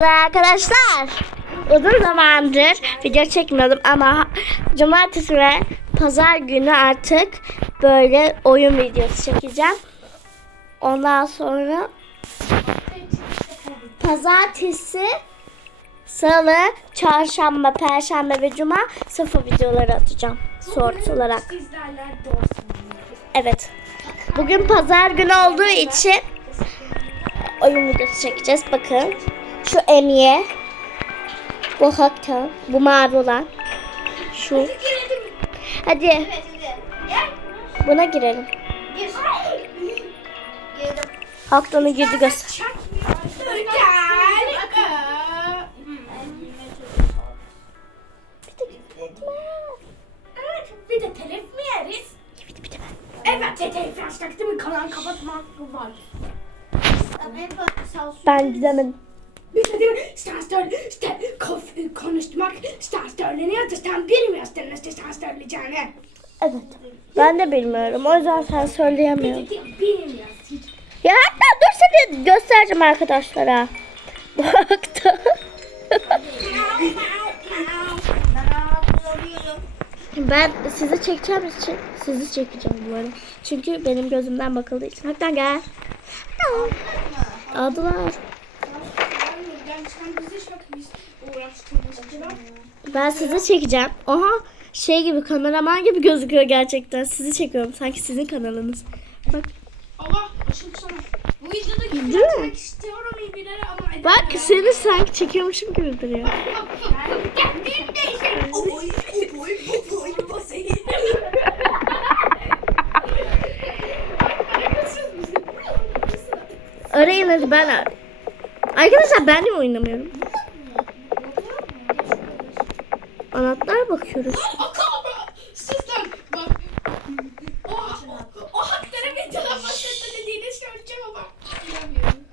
Merhaba Arkadaşlar uzun zamandır video çekmiyordum ama cumartesi ve pazar günü artık böyle oyun videosu çekeceğim. Ondan sonra pazartesi, salı, çarşamba, perşembe ve cuma sıfır videoları atacağım. Shorts olarak. Evet. Bugün pazar günü olduğu için oyun videosu çekeceğiz. Bakın. Şu Emiye. Bu Hakta. Bu mavi olan. Şu. Hadi buna girelim. Hakta'nın girdi göster. Evet, bir de telef mi yeriz? Evet, telef yaştak değil mi? Kalan kapatmak var. Ben gidemedim. Kof- konuşmak, sen söyleniyor da sen bilmiyorsun nasıl sen söyleyeceğini. Evet. Ben de bilmiyorum. O yüzden sen söyleyemiyorum. Bilmiyorsun. Ya hatta dur seni göstereceğim arkadaşlara. Bu Hakta. Ben sizi çekeceğim için sizi çekeceğim bu arada. Çünkü benim gözümden bakıldığı için. Hatta gel. Aldılar. Yani sen bizi çok biz uğraştırmışsın. Ben sizi çekeceğim. Oha şey gibi kameraman gibi gözüküyor gerçekten. Sizi çekiyorum. Sanki sizin kanalınız. Bak. Allah aşkım sana. Bu videoda Değil mi? istiyorum iyi birer ama edemem. Bak seni sanki çekiyormuşum gibi duruyor. Benim de işte. Oy, oy, oy, oy, Arayın hadi ben arayayım. Arkadaşlar ben de oynamıyorum. Anahtar bakıyoruz. Sizden bak. O, o, o hakları videodan başlattı dediğini söyleyeceğim ama bilmiyorum.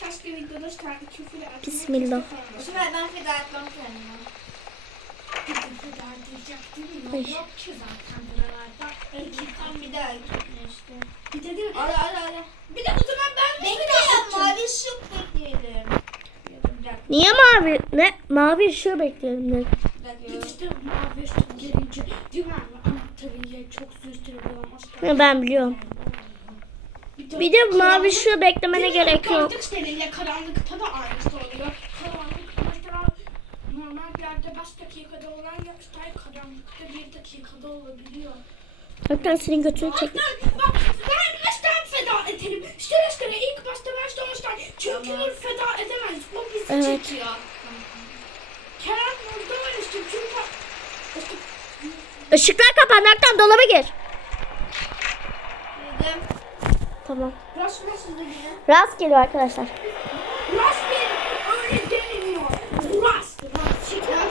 Keşke videoda küfür etmeyi Bismillah. Sümer ben feda etmem kendime. Feda edecek değil mi? Yok ki zaten buralarda. Tam bir daha işte. Bir de değil mi? Ara ara ara. Bir de o zaman ben de feda Bekleyin edeceğim. mavi ışık bekleyelim. Ya da bir dakika, Niye mavi? Ne? Mavi ışığı bekliyorum. Değil sürdürüyormuş. Ha, Ben biliyorum. Bir de mavi ışığı beklemene gerek yok. Seninle karanlıkta da aynısı oluyor. Karanlık mesela normal bir yerde 5 dakikada olan yapıştay karanlıkta 1 dakikada olabiliyor. Hatta senin götünü çek. Bak ben baştan feda edelim. Şöyle ilk başta baştan. Çünkü Nur feda edemez. O bizi Evet. çekiyor. Kerem burada var işte çünkü Işıklar kapandı. Hatta dolaba gir. Girdim. Tamam. Da yine? Rast geliyor arkadaşlar. Rust bir öyle deniliyor. Rust. Rust. Çıkar.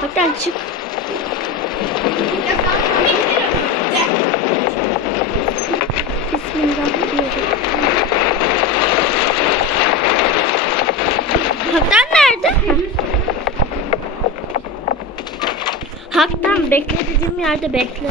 Hatta çık. Ya ben beklerim. De. Bismillah diyorum. Haktan nerede? Haktan bekle dediğim yerde bekle.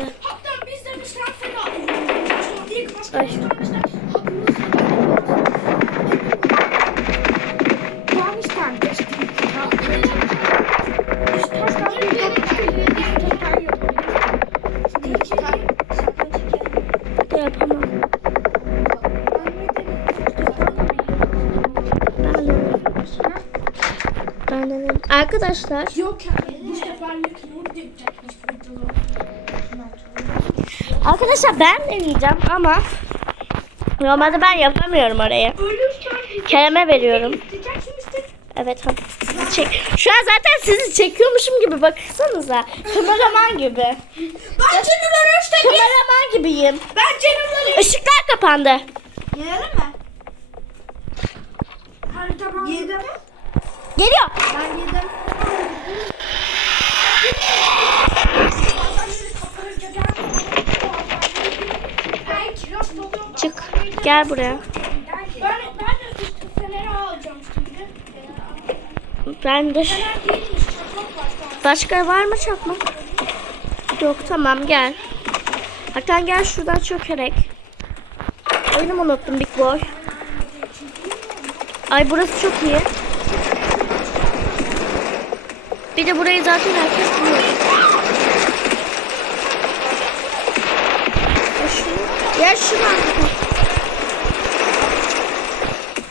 Arkadaşlar Yok ya bu seferlik Nur. Arkadaşlar ben deneyeceğim ama normalde ben yapamıyorum orayı. Kerem'e veriyorum. Evet hadi sizi çek. Şu an zaten sizi çekiyormuşum gibi baksanıza. Kameraman gibi. Bence Nur işte Kameraman gibiyim. Bence Nur Işıklar kapandı. Yiyelim mi? Yedim. Geliyor. Çık. Gel buraya. Ben, ben alacağım şimdi. Ben de başka var mı çakmak? Yok tamam gel. Hakan gel şuradan çökerek. Oyunumu unuttum Big Boy. Ay burası çok iyi. Bir de burayı zaten herkes biliyor. Ya şunu, ya şunu.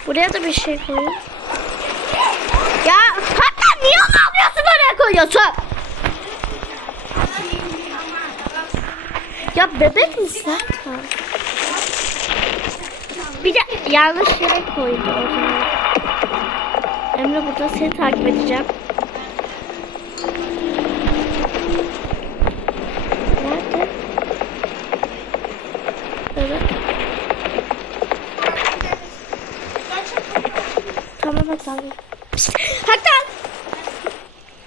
Buraya da bir şey koyuyor. Ya hatta niye onu alıyorsun oraya koyuyorsun? Ya bebek misin? Ha. Bir de yanlış yere koydu o zaman. Emre burada seni takip edeceğim. Nerede? Evet. Tamam hadi tamam. Pişt, Hakan.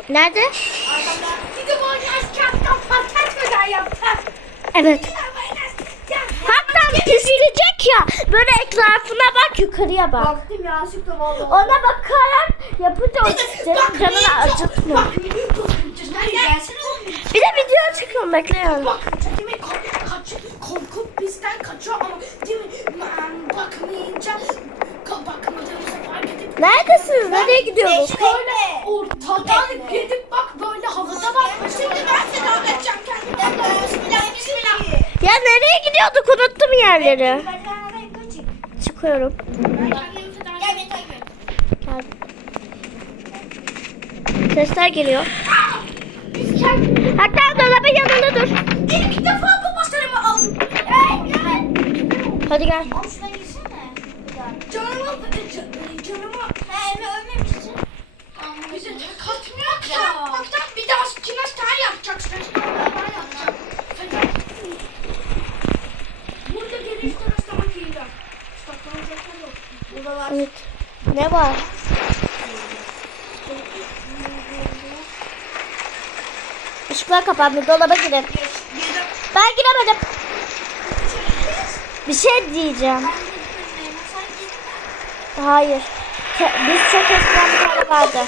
Nerede? De bu yaşkentten patlatmadan yaptı. Evet. Hatta pisleyecek ya. Böyle etrafına bak yukarıya bak. Baktım yanlışlıkla valla. Ona bakarak yapınca o senin canını acıtmıyor. Bir de video çekiyorum bekleyin. Bak değil mi? Ka- kaç, korkup bizden kaçıyor ama değil mi? Bakmayınca edip Neredesiniz? Nereye gidiyoruz? böyle ortadan gidip bak böyle havada bak. Şimdi ben tedavi edeceğim kendimi. Bismillah bismillah. Ya nereye gidiyorduk? Unuttum yerleri. Çıkıyorum. Sesler geliyor. Hatta dolabın yanında dur. ilk defa bu başarımı aldım. Hadi gel. Oğlum şuna girsene. Bir daha. Canımı, can- canımı Ha Emre ölmemişsin. bize katmıyor ki. Hatta bir daha kime sen yapacaksın. Ben yapacağım. Hadi. Burada geliş rastlamak iyi de. Saklanacaklar yok. Burada var. Evet. Ne var? Işıklar kapandı. Dolaba girin. Ben giremedim. Bir şey diyeceğim. Hayır. Biz çok eskiden bir vardı.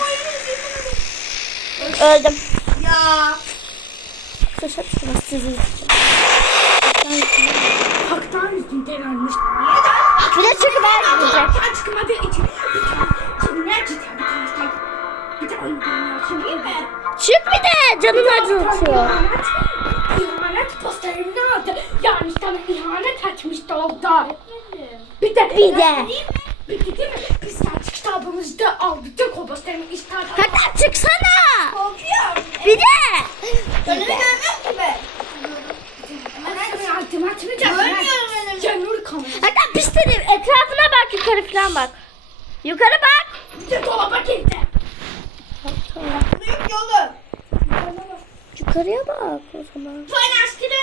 Öldüm. Ya. Kışat şuna sizin. Haktan yüzünden ölmüş. Bir de çünkü ben gidecek. Sen çıkmadığı için bir tane kimler cidden bir de oyun. Şimdi mi? Çık bir de canını acıtıyor. İhanet, posterini aldı. Yani sana ihanet etmişti orada. Bir de Bir de. Bir de değil mi? Biz gerçek kitabımızda aldık o posterini ister. Hatta çıksana. Korkuyorum. Bir de. Önümü görmüyorum ki ben. Ben sana yardım etmeyeceğim. Görmüyorum önümü. Yanur kamerası. Hatta pis dedim. Etrafına bak yukarı falan bak. Yukarı bak. De dolaba girdi. Yok ki oğlum. Yukarıya bak o zaman. Ben askeri.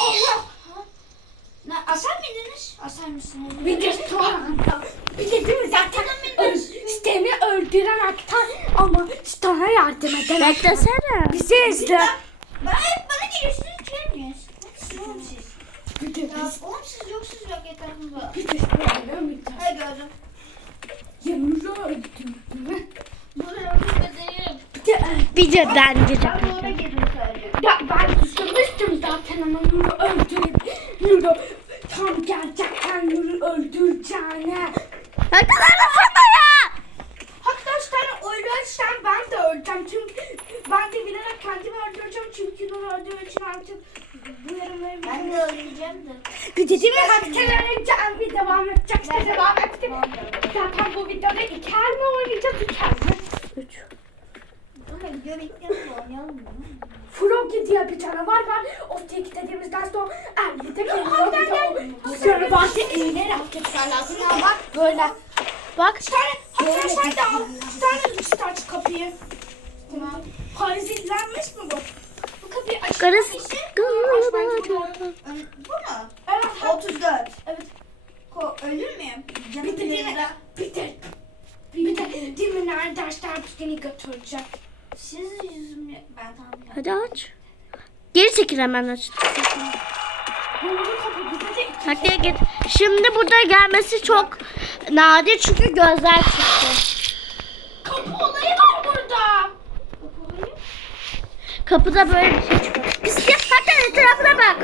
Allah. Ne, asar mıydınız? Asar mısınız? Bir de sonra bir de değil mi zaten seni öldüren aktan ama sana yardım eden Beklesene. bizi izle. Ben hep bana geliyorsunuz gelmiyorsunuz. Siz oğlum Bir de Ya biz oğlum siz yok siz yok etrafımda. bir de mi? He gördüm. Yanur'u öldürdü. Buraya öldürmedim. Bir de Bir de ben Ben gideceğim. oraya girdim sadece. ya ben düşünmüştüm zaten ama Nur'u öldürüp Nur'u tam gerçekten Nur'u öldüreceğine. Hatta arasana ya. Hatta sen ölürsen ben de öleceğim çünkü ben de bilerek kendimi öldüreceğim çünkü Nur öldüğü için artık bu yarımları Ben de öldüreceğim de. Güdeci ve hadkelerce bir devam edecek. İşte devam ettik. Zaten bu videoda iki el mi oynayacağız? İki el mi? Üç. Ama video bekleyelim oynayalım mı? Froggy diye bir canavar var. O tek dediğimizden sonra 50'de geliyor. Bir de o canavarda eğilerek geçer lazım. Bak böyle. Bak. Hatta sen de al. Sen de üst aç kapıyı. Parazitlenmiş mi bu? Bu kapıyı aç. Karıs. Aç bence doğru. Ön- Bu mu? Evet. 34. Evet. Ko ölür müyüm? Canım de değil mi? yanında. Bir de. Bir de değil mi? Nerede dersler seni götürecek. Siz yüzümle ben tamam. Hadi aç. Geri çekil hemen aç. Hakkı'ya git. Şimdi burada gelmesi çok nadir çünkü gözler çıktı. Kapı olayı var burada. Kapıda böyle bir şey çıkıyor. Yap. Hatta etrafına bak.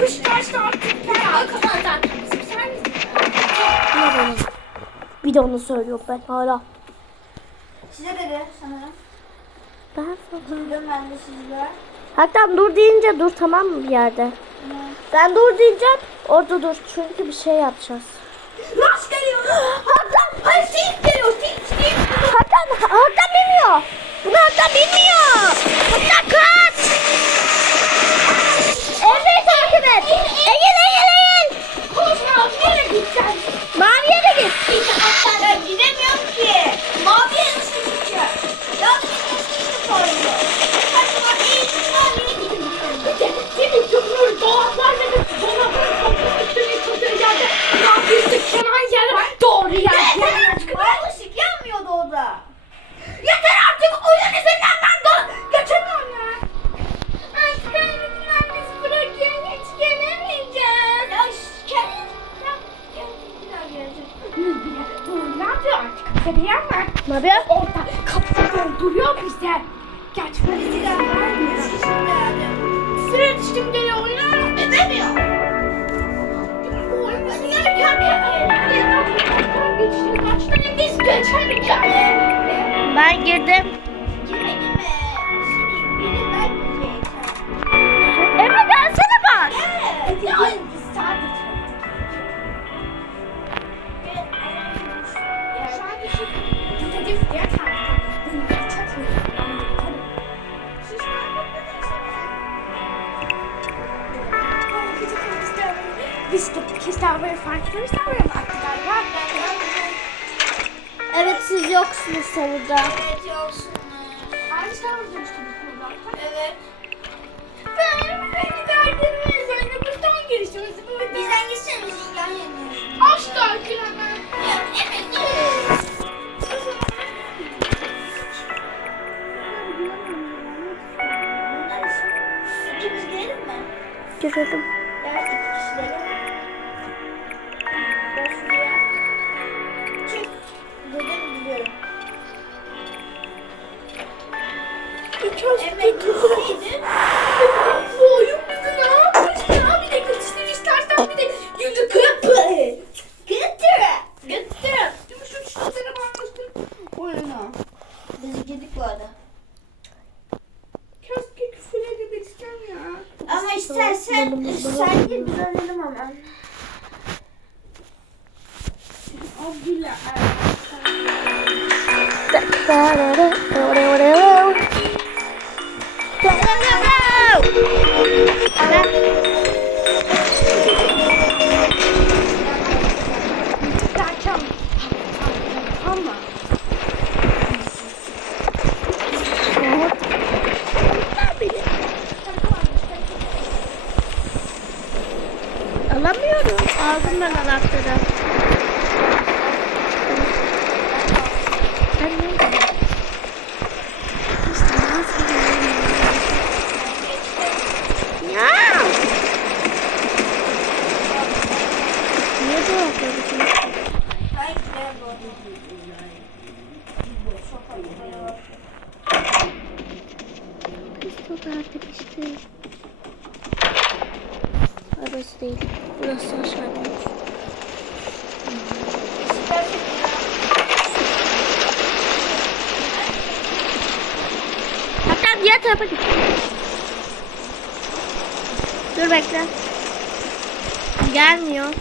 Kuş taşla artık. Bir de onu söylüyorum ben hala. Size dedi sanırım. Ben. Biliyorum ben de sizde. Hakan dur deyince dur tamam mı bir yerde? Ben dur diyeceğim. Orada dur. Çünkü bir şey yapacağız. Rast geliyor. Hakan hayır Steve geliyor. Steve Steve. Hakan, Hakan bilmiyor. Bunu Hakan bilmiyor. Hakan ne yapıyor artık? Seviyen var. Ne yapıyor? Orada kapıda dolduruyor bize. Silah vermiyor. Şimdi geldim. Sıra düştüm geliyor oynar. Edemiyor. Oyun beni yerken geçemeyeceğiz. Ben girdim. Biz gittikten böyle farklı bir sanırım artık galiba. Evet siz yoksunuz sonunda. Evet yoksunuz. Aynı şey olmuştunuz burada. Evet. Ben beni derdiniz. Önümüzden girişimiz. Bizden gitseniz yan yanıyorsunuz. Asla giremem. Ya evet evet. Girelim Biliyorum. Evet Bu oyun bizi ne yapmış ya? Bir de kaçıştır istersen bir de yüzü kırpı. Götür. Götür. Değil mi şu çizgileri bağlamıştın? Oyunu. Biz girdik bu arada. Keşke küfür edebilsem ya. Ama istersen sen gir biz oynayalım hemen. Kristof arkadaşlar. Orası değil. Burası aşağıdaymış. Hatta diğer tarafa git. Dur bekle. Gelmiyor.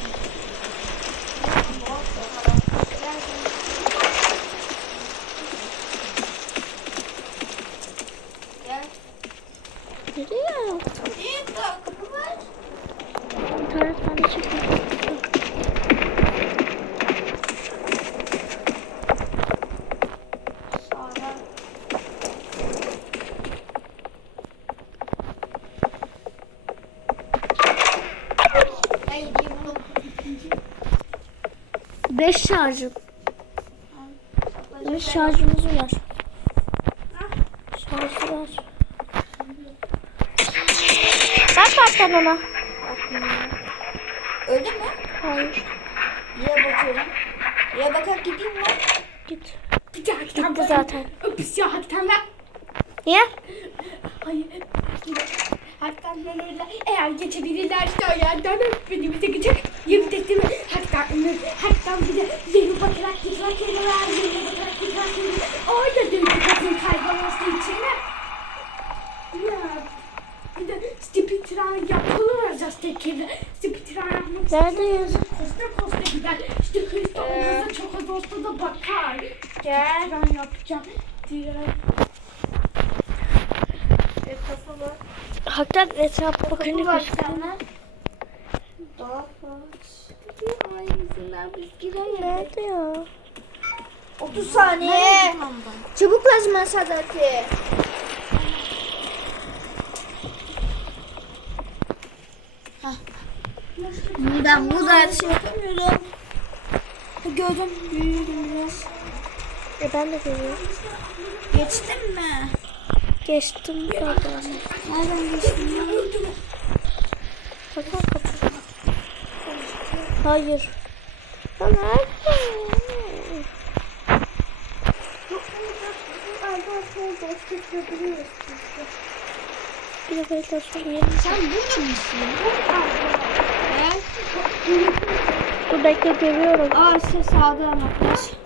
5 şarjım. 5 şarjımız var. Şarjı var. Bak bak sen ona. Öldü mü? Hayır. Niye bakıyorum? Niye bakar gideyim mi? Git. Bir daha Gitti zaten. Öpüs ya hakikaten lan. Niye? Hayır Hakikaten öyle. Eğer geçebilirlerse o yerden bize gidecek. Yemin ettim. Hakikaten Hatta bir de yeni bakarak tıkrak yeri var. Yeni bakarak tıkrak yeri. Orada döndü kadın kaybolması için. Ya. Bir de stipitran yapılmayacağız tekirde. Stipitran yapmak Neredeyiz? Kosta kosta gider. İşte Hristo olmasa çok az olsa da bakar. Gel. Ben yapacağım diye. Hakikaten etrafa bakınca var. Ay yüzünden biz giremedik. Nerede ya? 30 saniye. Çabuk lazım Sadati. Ben bu da şey yapamıyorum. Gördüm. Büyüdüm biraz. E ben de görüyorum. Geçtin mi? Geçtim pardon. Nereden geçtin ya? Bakın kapı. Hayır. Nerede? Bir de böyle sorayım. Sen burada mısın? Evet. Dur bekle görüyorum. Aa işte sağda anahtar.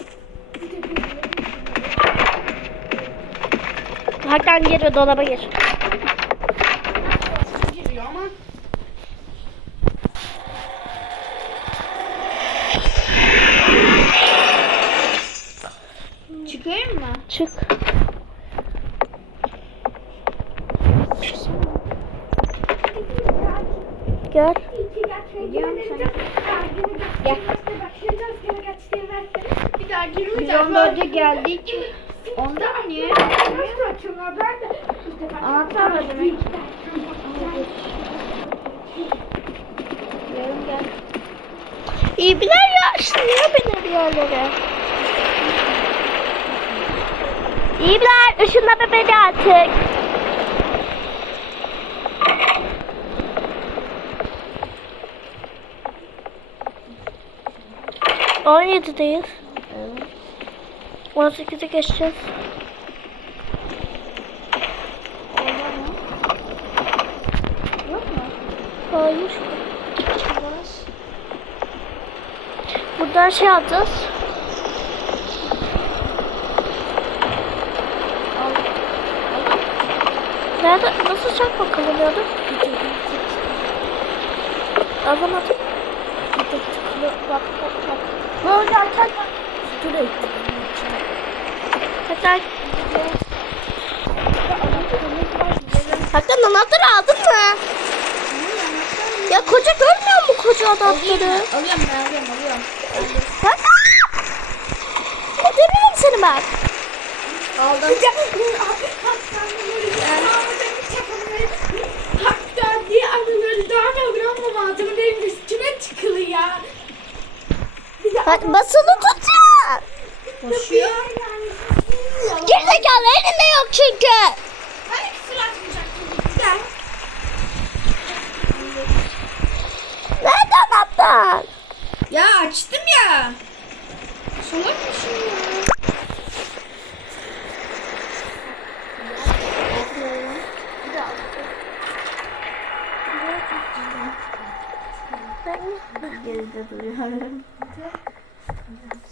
Hakan geri dolaba gir. Giriyor ama. Çıkayım mı? Çık. Gel. Gidiyorum sana. Gel. Bir daha Biz girmeyeceğiz. 14'e geldik. Onda mı niye? Anahtar var demek. Gel. İyi biler ya. Işınlıyor beni bir yerlere. İyi biler. Işınla beni artık. On yedideyiz. On sekize geçeceğiz. Orada mı? Yok mu? Hayır. Burası. Buradan şey alacağız. Nerede? Nasıl ya da? Alamadım. Bak bak bak. Böyle açar. Direkt. Hatta Hakan anahtarı aldın mı? Ya koca görmüyor mu koca anahtarı? Alıyorum ben alıyorum alıyorum. Hakan! Ne demiyorum seni ben. Aldım. Hatta diye anıları daha programla malzemelerin üstüne çıkılıyor. Bir de Bak basılı tutacağım. Koşuyor. Gerizekalı elinde yok çünkü. Hani kusur atmayacaksın. Gel. Nerede anahtar? Ya açtım ya. Salak mısın ya? Geride duruyorum.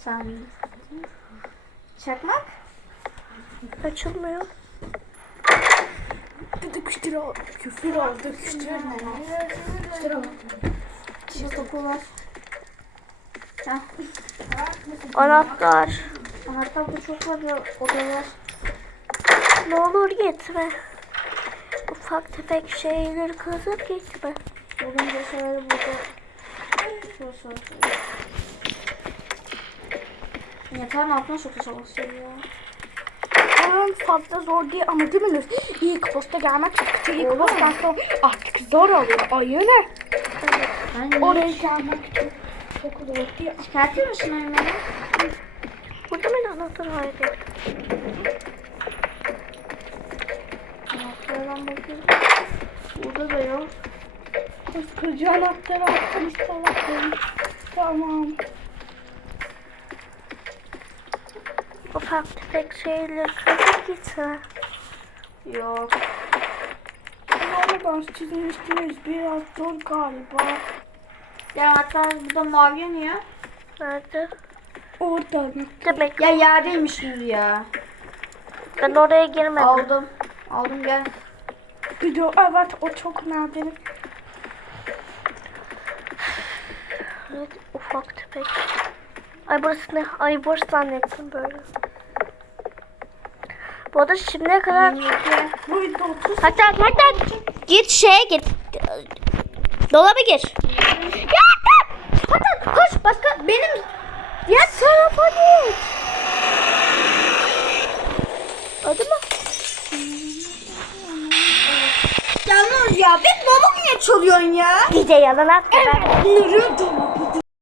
Sen Çakmak? Açılmıyor. Dedi küstür oldu. Küfür oldu. Küstür oldu. Şu topu var. Heh. Anahtar. Anahtar da çok var ya odalar. Ne olur gitme. Ufak tefek şeyleri kazıp gitme. Olunca şöyle burada. Şöyle şöyle. Yatağın altına sokacağım ya. En fazla zor değil ama değil mi? İlk posta gelmek çok kötü. İlk postan sonra artık zor oluyor. Ayı ne? Ben Oraya gelmek çok zor değil. Çıkartıyor musun oyunu? Burada mı anahtar? Hayır. değil. Anahtardan bakıyorum. Burada da yok. Koskoca anahtarı attım salaklarım. Tamam. Ufak tefek şeyleri kazıp gitme. Yok. Galiba sizin üstünüz biraz zor galiba. Ya hatta burada mavi yanıyor. Nerede? Orada. Demek Ya yerdeymiş Nur ya. ben oraya girmedim. Aldım. Aldım gel. Bir de evet o çok nadir. Evet, ufak tefek. Ay burası ne? Ay burası zannettim böyle. Bu arada şimdiye kadar hatta hatta git şeye git. Dolaba gir. Ya hatta hatta koş başka benim ya tarafa git. Hadi mi? Ya Nur ya benim babamı niye çalıyorsun ya? DJ yalan atma. Nur'un dolabı.